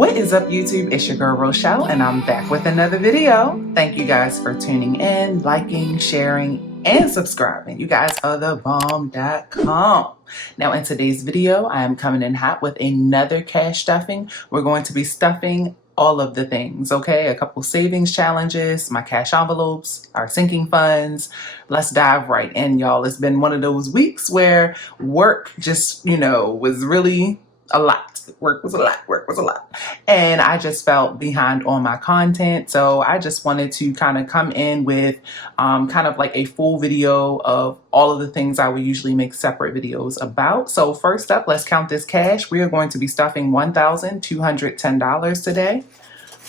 What is up, YouTube? It's your girl Rochelle, and I'm back with another video. Thank you guys for tuning in, liking, sharing, and subscribing. You guys are the bomb.com. Now, in today's video, I am coming in hot with another cash stuffing. We're going to be stuffing all of the things, okay? A couple savings challenges, my cash envelopes, our sinking funds. Let's dive right in, y'all. It's been one of those weeks where work just, was really a lot. Work was a lot. And I just felt behind on my content. So I just wanted to kind of come in with kind of like a full video of all of the things I would usually make separate videos about. So first up, let's count this cash. We are going to be stuffing $1,210 today.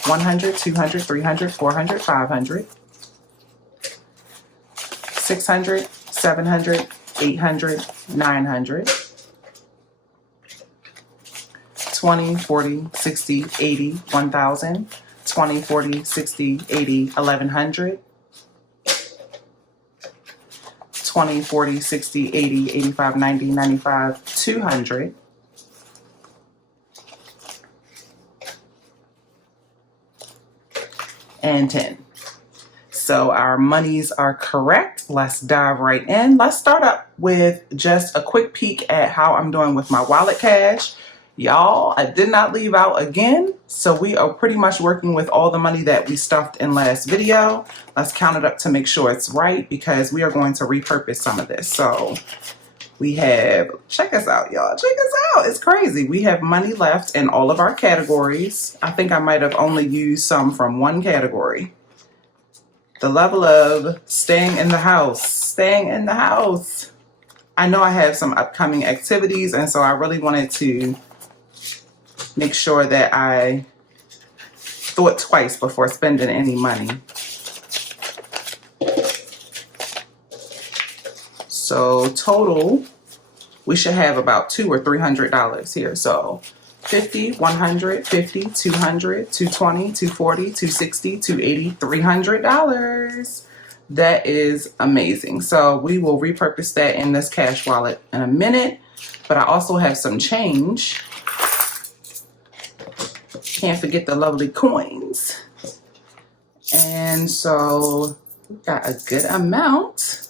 100, 200, 300, 400, 500, 600, 700, 800, 900. 20, 40, 60, 80, 1,000, 20, 40, 60, 80, 1,100, 20, 40, 60, 80, 85, 90, 95, 200, and 10. So our monies are correct. Let's dive right in. Let's start up with just a quick peek at how I'm doing with my wallet cash. Y'all, I did not leave out again, so we are pretty much working with all the money that we stuffed in last video. Let's count it up to make sure it's right, because we are going to repurpose some of this. So we have, check us out, y'all. Check us out. It's crazy. We have money left in all of our categories. I think I might have only used some from one category. The level of staying in the house. I know I have some upcoming activities, and so I really wanted to make sure that I thought twice before spending any money. So total, we should have about $200 or $300 here. So 50, 100, 50, 200, 220, 240, 260, 280, $300. That is amazing. So we will repurpose that in this cash wallet in a minute. But I also have some change. Can't forget the lovely coins. And so we got a good amount.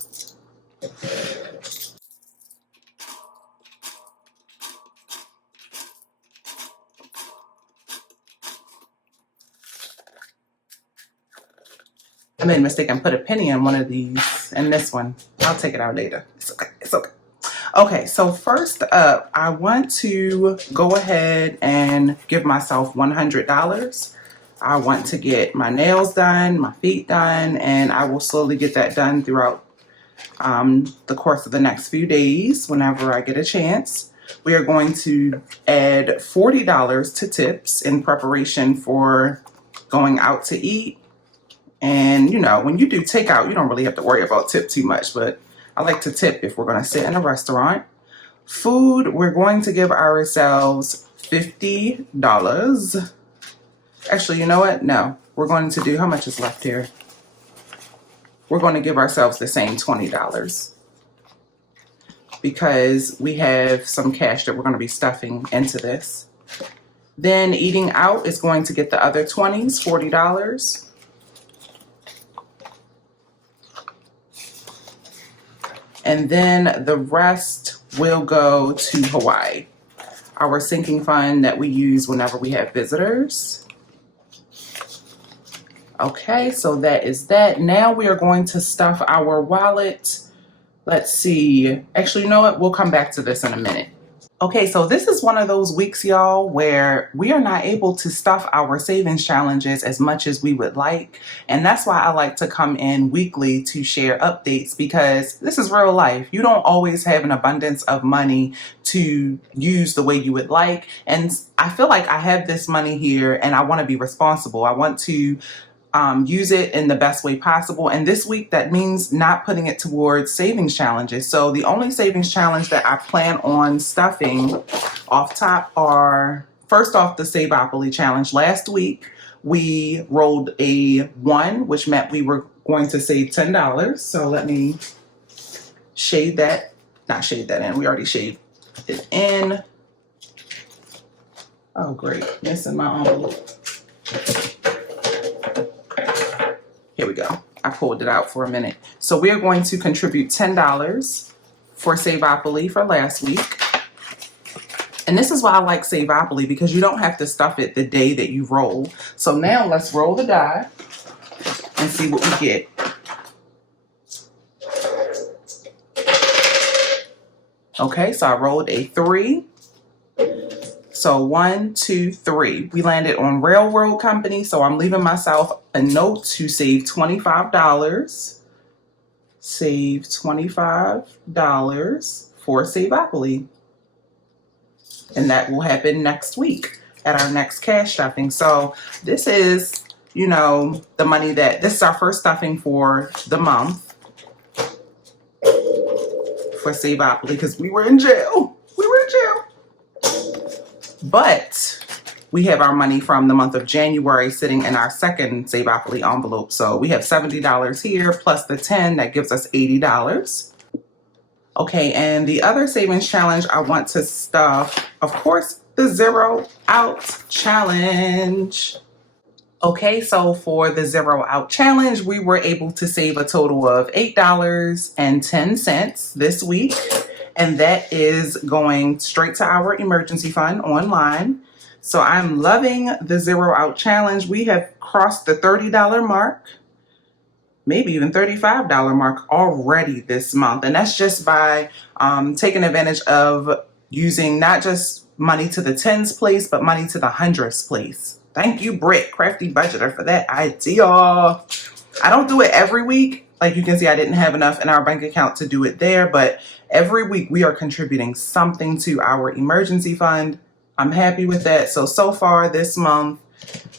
I made a mistake and put a penny in one of these, and this one. I'll take it out later. It's okay. It's okay. Okay, so first up, I want to go ahead and give myself $100. I want to get my nails done, my feet done, and I will slowly get that done throughout the course of the next few days whenever I get a chance. We are going to add $40 to tips in preparation for going out to eat. And, when you do takeout, you don't really have to worry about tip too much, but I like to tip if we're going to sit in a restaurant. Food, we're going to give ourselves $50. Actually, you know what? No, we're going to do, how much is left here? We're going to give ourselves the same $20 because we have some cash that we're going to be stuffing into this. Then eating out is going to get the other 20s, $40. And then the rest will go to Hawaii, our sinking fund that we use whenever we have visitors. Okay, so that is that. Now we are going to stuff our wallet. Let's see. Actually, you know what? We'll come back to this in a minute. Okay, so this is one of those weeks, y'all, where we are not able to stuff our savings challenges as much as we would like. And that's why I like to come in weekly to share updates, because this is real life. You don't always have an abundance of money to use the way you would like. And I feel like I have this money here and I want to be responsible. I want to use it in the best way possible. And this week, that means not putting it towards savings challenges. So the only savings challenge that I plan on stuffing off top are, first off, the Savopoly challenge. Last week, we rolled a 1, which meant we were going to save $10. So let me shade that, not shade that in. We already shaved it in. Oh, Oh, great. Missing my envelope. Here we go. I pulled it out for a minute. So we are going to contribute $10 for Savopoly for last week. And this is why I like Savopoly, because you don't have to stuff it the day that you roll. So now let's roll the die and see what we get. Okay, so I rolled a 3. So 1, 2, 3. We landed on Railroad Company, so I'm leaving myself a note to save $25. Save $25 for Savopoly. And that will happen next week at our next cash stuffing. So this is, you know, the money that, this is our first stuffing for the month for Savopoly, because we were in jail. We were in jail. But we have our money from the month of January sitting in our second Savopoly envelope. So we have $70 here plus the 10, that gives us $80. Okay, and the other savings challenge I want to stuff, of course, the Zero Out Challenge. Okay, so for the Zero Out Challenge, we were able to save a total of $8.10 this week. And that is going straight to our emergency fund online. So I'm loving the Zero Out Challenge. We have crossed the $30 mark, maybe even $35 mark already this month. And that's just by taking advantage of using not just money to the tens place, but money to the hundreds place. Thank you, Britt, Crafty Budgeter, for that idea. I don't do it every week. Like you can see, I didn't have enough in our bank account to do it there, but every week we are contributing something to our emergency fund. I'm happy with that. So far this month,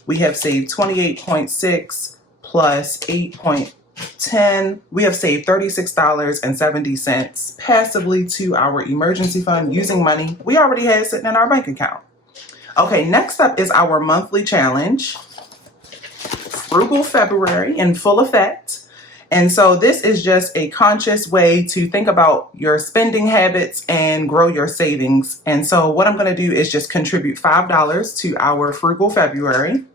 we have saved 28.6 plus 8.10. We have saved $36.70 passively to our emergency fund using money we already had sitting in our bank account. Okay, next up is our monthly challenge, Frugal February, in full effect. And so this is just a conscious way to think about your spending habits and grow your savings. And so what I'm going to do is just contribute $5 to our Frugal February.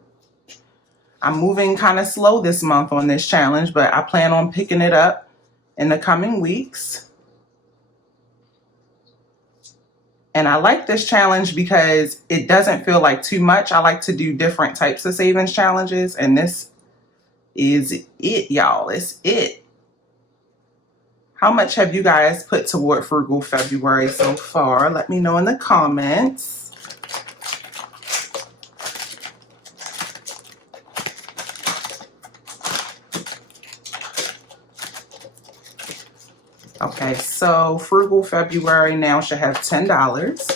I'm moving kind of slow this month on this challenge, but I plan on picking it up in the coming weeks. And I like this challenge because it doesn't feel like too much. I like to do different types of savings challenges, and this is it, y'all. It's it. How much have you guys put toward Frugal February so far? Let me know in the comments. Okay, so Frugal February now should have $10.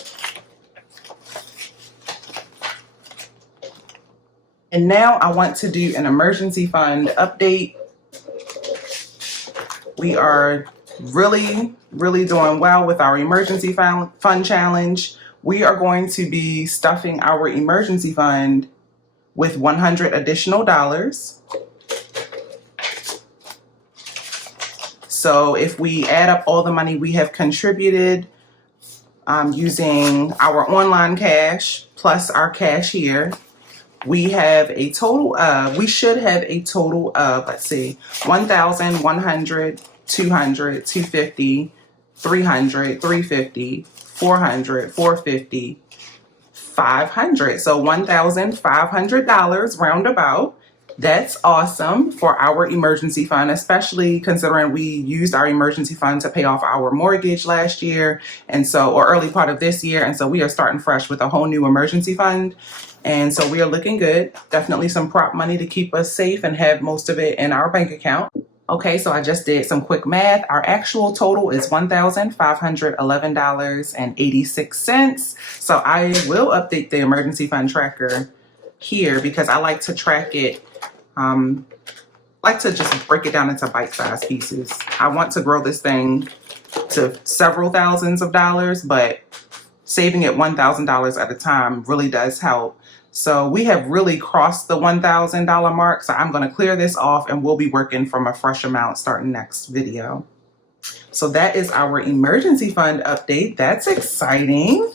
And now I want to do an emergency fund update. We are really doing well with our emergency fund challenge. We are going to be stuffing our emergency fund with $100 additional. So if we add up all the money we have contributed using our online cash plus our cash here, we have a total of, we should have a total of, let's see, 1,100, 200, 250, 300, 350, 400, 450, 500. So $1,500 roundabout. That's awesome for our emergency fund, especially considering we used our emergency fund to pay off our mortgage last year, and so, or early part of this year. And so we are starting fresh with a whole new emergency fund. And so we are looking good. Definitely some prop money to keep us safe and have most of it in our bank account. Okay, so I just did some quick math. Our actual total is $1,511.86. So I will update the emergency fund tracker here because I like to track it. Like to just break it down into bite-sized pieces. I want to grow this thing to several thousands of dollars, but saving it $1,000 at a time really does help. So we have really crossed the $1,000 mark. So I'm going to clear this off and we'll be working from a fresh amount starting next video. So that is our emergency fund update. That's exciting.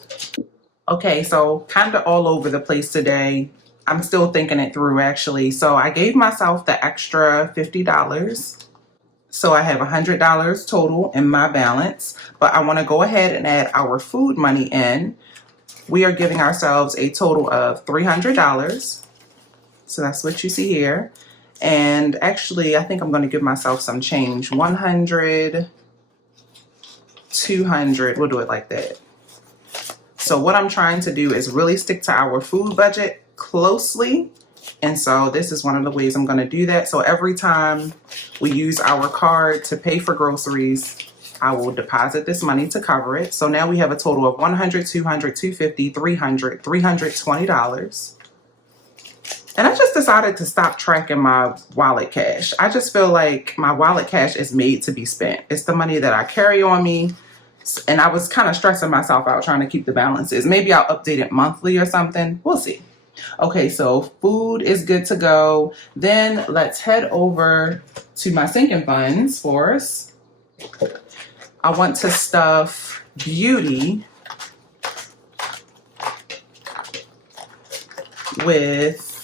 Okay, so kind of all over the place today. I'm still thinking it through actually. So I gave myself the extra $50. So I have $100 total in my balance, but I want to go ahead and add our food money in. We are giving ourselves a total of $300. So that's what you see here. And actually, I think I'm going to give myself some change. 100, 200, we'll do it like that. So what I'm trying to do is really stick to our food budget closely. And so this is one of the ways I'm going to do that. So every time we use our card to pay for groceries, I will deposit this money to cover it. So now we have a total of 100, 200, 250, 300, $320. And I just decided to stop tracking my wallet cash. I just feel like my wallet cash is made to be spent. It's the money that I carry on me. And I was kind of stressing myself out trying to keep the balances. Maybe I'll update it monthly or something. We'll see. Okay, so food is good to go. Then let's head over to my sinking funds for us. I want to stuff beauty with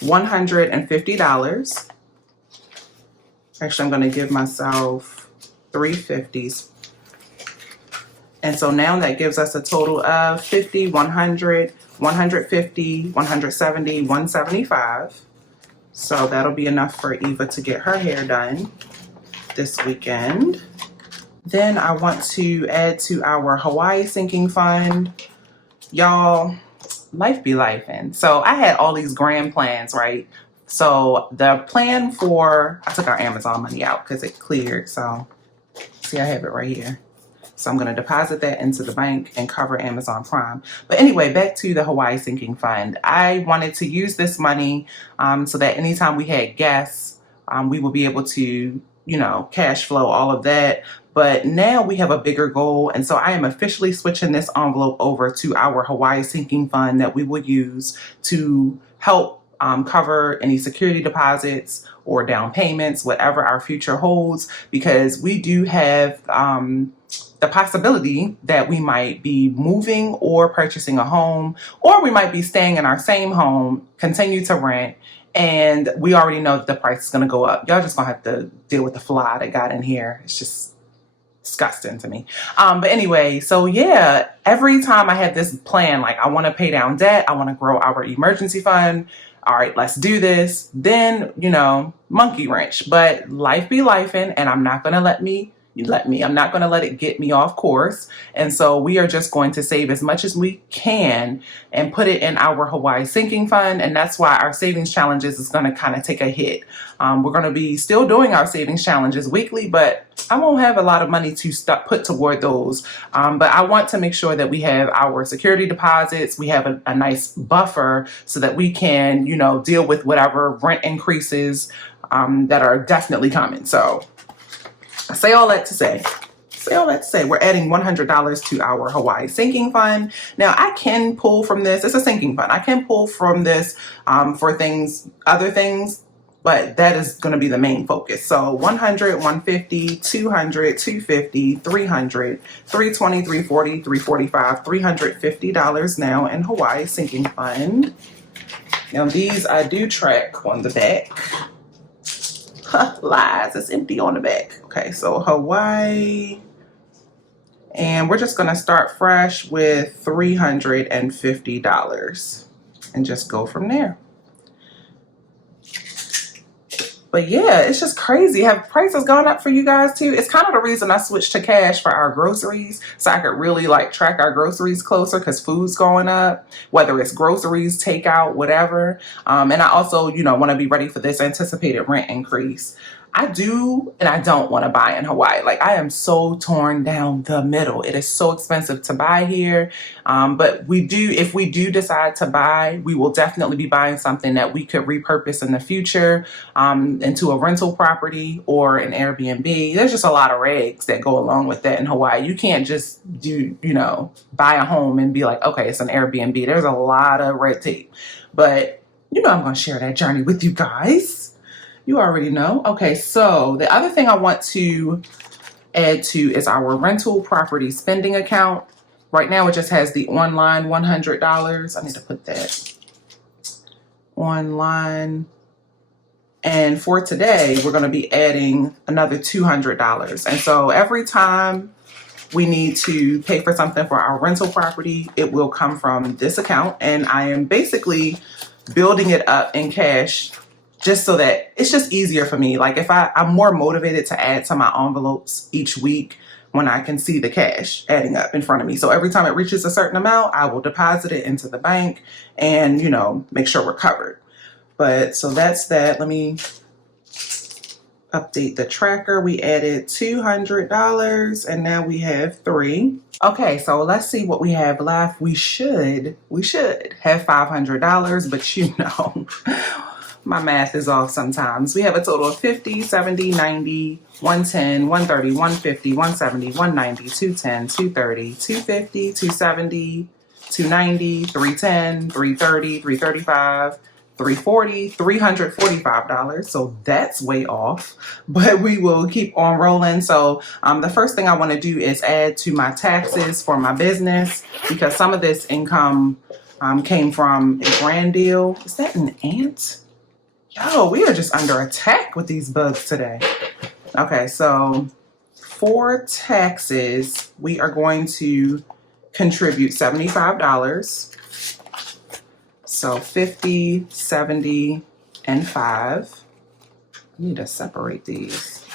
$150. Actually, I'm going to give myself $350s. And so now that gives us a total of 50, 100, 150, 170, 175. So that'll be enough for Eva to get her hair done this weekend. Then I want to add to our Hawaii sinking fund. Y'all, life be lifing. So I had all these grand plans, right? So the plan for, I took our Amazon money out because it cleared. So see, I have it right here. So I'm going to deposit that into the bank and cover Amazon Prime. But anyway, back to the Hawaii sinking fund. I wanted to use this money so that anytime we had guests, we will be able to, cash flow all of that. But now we have a bigger goal. And so I am officially switching this envelope over to our Hawaii sinking fund that we will use to help cover any security deposits or down payments, whatever our future holds, because we do have the possibility that we might be moving or purchasing a home, or we might be staying in our same home, continue to rent, and we already know that the price is going to go up. Y'all just going to have to deal with the fly that got in here. It's just disgusting to me. But anyway, so yeah, every time I had this plan, like I want to pay down debt, I want to grow our emergency fund. All right, let's do this. Then, monkey wrench, but life be lifing, and I'm not going to I'm not going to let it get me off course. And so we are just going to save as much as we can and put it in our Hawaii sinking fund. And that's why our savings challenges is going to kind of take a hit. We're going to be still doing our savings challenges weekly, but I won't have a lot of money to put toward those. But I want to make sure that we have our security deposits. We have a nice buffer so that we can, deal with whatever rent increases that are definitely coming. So I say all that to say, we're adding $100 to our Hawaii sinking fund. Now I can pull from this. It's a sinking fund. I can pull from this for other things, but that is going to be the main focus. So 100, 150, 200, 250, 300, 320, 340, 345, $350 now in Hawaii sinking fund. Now these I do track on the back. Lies, it's empty on the back. Okay, so Hawaii, and we're just going to start fresh with $350 and just go from there. But yeah, it's just crazy. Have prices gone up for you guys too? It's kind of the reason I switched to cash for our groceries, so I could really track our groceries closer, because food's going up, whether it's groceries, takeout, whatever. And I also, want to be ready for this anticipated rent increase. I do and I don't want to buy in Hawaii. I am so torn down the middle. It is so expensive to buy here. But if we do decide to buy, we will definitely be buying something that we could repurpose in the future into a rental property or an Airbnb. There's just a lot of regs that go along with that in Hawaii. You can't just buy a home and be like, okay, it's an Airbnb. There's a lot of red tape. But I'm going to share that journey with you guys. You already know. Okay, so the other thing I want to add to is our rental property spending account. Right now it just has the online $100. I need to put that online. And for today, we're going to be adding another $200. And so every time we need to pay for something for our rental property, it will come from this account. And I am basically building it up in cash just so that it's just easier for me. Like if I'm more motivated to add to my envelopes each week when I can see the cash adding up in front of me. So every time it reaches a certain amount, I will deposit it into the bank and, you know, make sure we're covered. But so that's that. Let me update the tracker. We added $200 and now we have 3. Okay, so let's see what we have left. We should have $500, but you know, my math is off sometimes. We have a total of 50, 70, 90, 110, 130, 150, 170, 190, 210, 230, 250, 270, 290, 310, 330, 335, 340, $345. So that's way off, but we will keep on rolling. So the first thing I want to do is add to my taxes for my business, because some of this income came from a brand deal. Is that an ant? Yo, we are just under attack with these bugs today. Okay, so for taxes, we are going to contribute $75. So 50, 70, and 5. I need to separate these.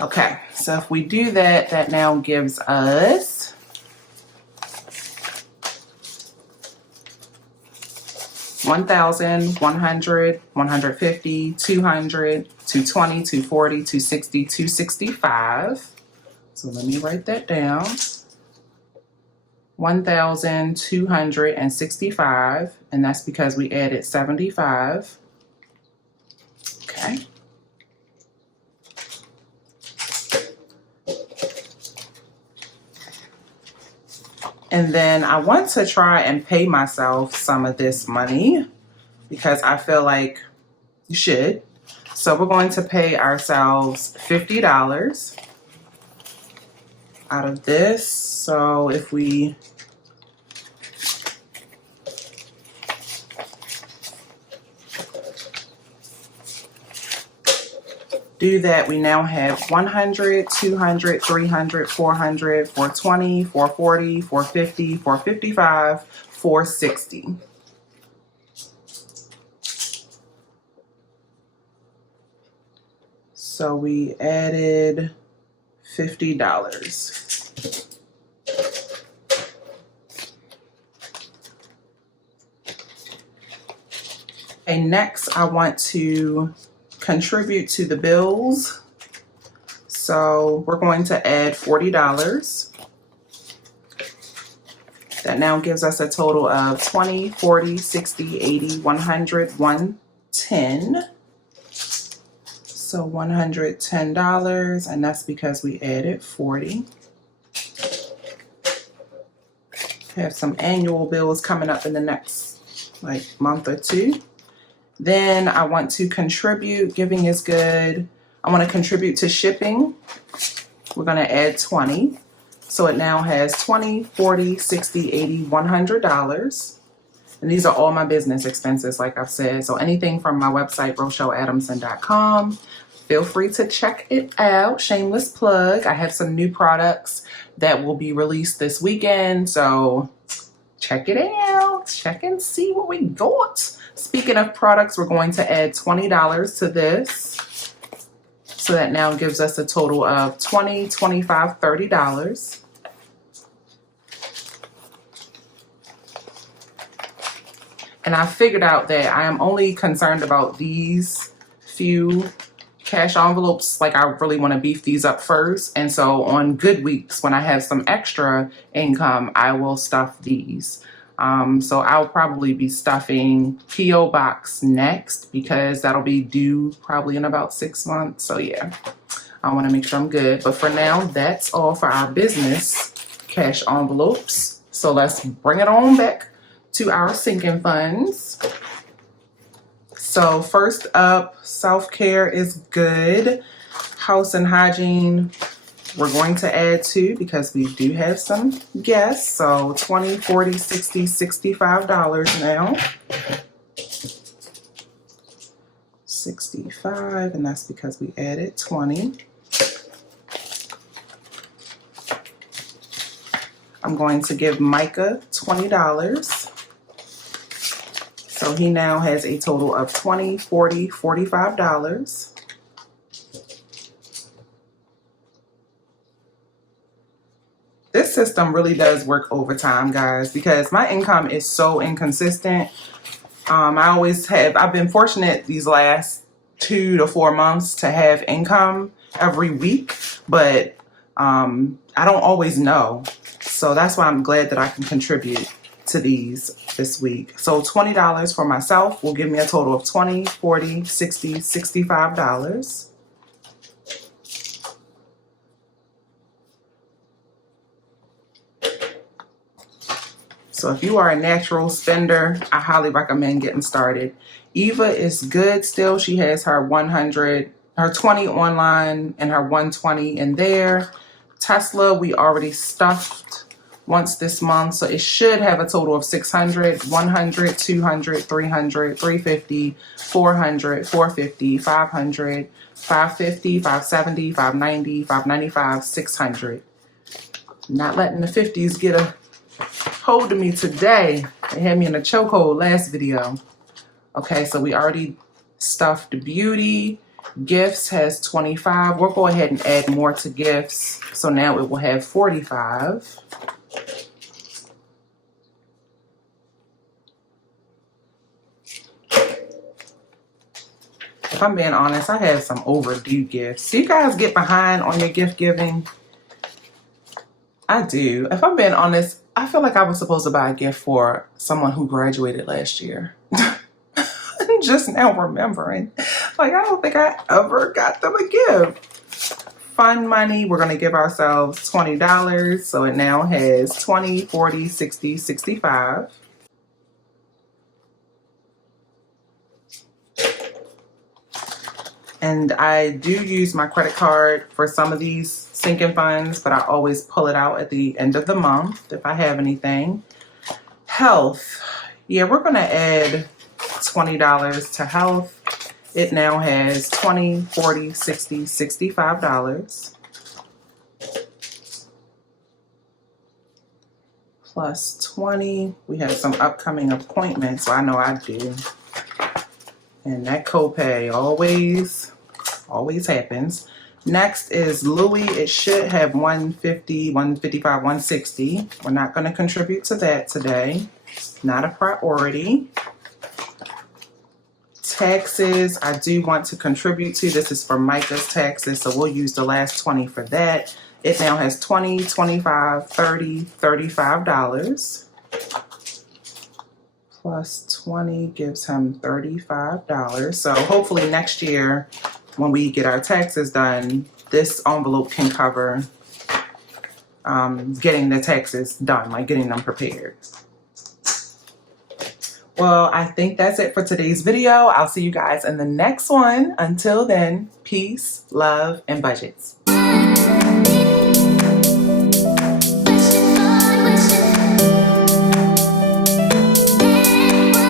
Okay, so if we do that, that now gives us $1,000, $100, $150, $200, $220, $240, $260, $265. So let me write that down. $1,265, and that's because we added 75. Okay. And then I want to try and pay myself some of this money because I feel like you should. So we're going to pay ourselves $50 out of this. So if we do that, we now have 100, 200, 300, 400, 420, 440, 450, 455, 460. So we added $50. And next I want to contribute to the bills. So we're going to add $40. That now gives us a total of 20, 40, 60, 80, 100, 110. So $110, and that's because we added 40. We have some annual bills coming up in the next month or two. Then I want to contribute, giving is good. I want to contribute to shipping. We're going to add 20. So it now has 20, 40, 60, 80, $100. And these are all my business expenses, like I've said. So anything from my website, RochelleAdamson.com. Feel free to check it out. Shameless plug. I have some new products that will be released this weekend. So check it out. Check and see what we got. Speaking of products, we're going to add $20 to this. So that now gives us a total of $20, $25, $30. And I figured out that I am only concerned about these few cash envelopes. Like I really want to beef these up first. And so on good weeks, when I have some extra income, I will stuff these. So I'll probably be stuffing P.O. Box next because that'll be due probably in about 6 months. So yeah, I want to make sure I'm good. But for now, that's all for our business cash envelopes. So let's bring it on back to our sinking funds. So first up, self-care is good. House and hygiene, we're going to add 2 because we do have some guests. So $20, $40, $60, $65 now. 65, and that's because we added 20. I'm going to give Micah $20. So he now has a total of $20, $40, $45. This system really does work overtime, guys, because my income is so inconsistent. I've been fortunate these last 2 to 4 months to have income every week, but I don't always know. So that's why I'm glad that I can contribute to these this week. So $20 for myself will give me a total of $20, $40, $60, $65. So if you are a natural spender, I highly recommend getting started. Eva is good still. She has her 20 online and her 120 in there. Tesla, we already stuffed once this month, so it should have a total of 600, 100, 200, 300, 350, 400, 450, 500, 550, 570, 590, 595, 600. Not letting the 50s get a hold of me today. They had me in a chokehold last video. Okay, so we already stuffed beauty. Gifts has 25. We'll go ahead and add more to gifts. So now it will have 45. If I'm being honest, I have some overdue gifts. Do you guys get behind on your gift giving? I do. If I'm being honest, I feel like I was supposed to buy a gift for someone who graduated last year. I'm just now remembering. Like, I don't think I ever got them a gift. Fun money, we're going to give ourselves $20. So it now has 20, 40, 60, 65. And I do use my credit card for some of these sinking funds, but I always pull it out at the end of the month if I have anything. Health. Yeah, we're going to add $20 to health. It now has 20, 40, 60, $65. Plus 20. We have some upcoming appointments, so I know I do. And that copay always happens. Next is Louis. It should have 150, 155, 160. We're not going to contribute to that today. Not a priority. Taxes, I do want to contribute to. This is for Micah's taxes, so we'll use the last 20 for that. It now has 20, 25, 30, $35. Plus 20 gives him $35. So hopefully next year, when we get our taxes done, this envelope can cover getting the taxes done, like getting them prepared. Well, I think that's it for today's video. I'll see you guys in the next one. Until then, peace, love, and budgets.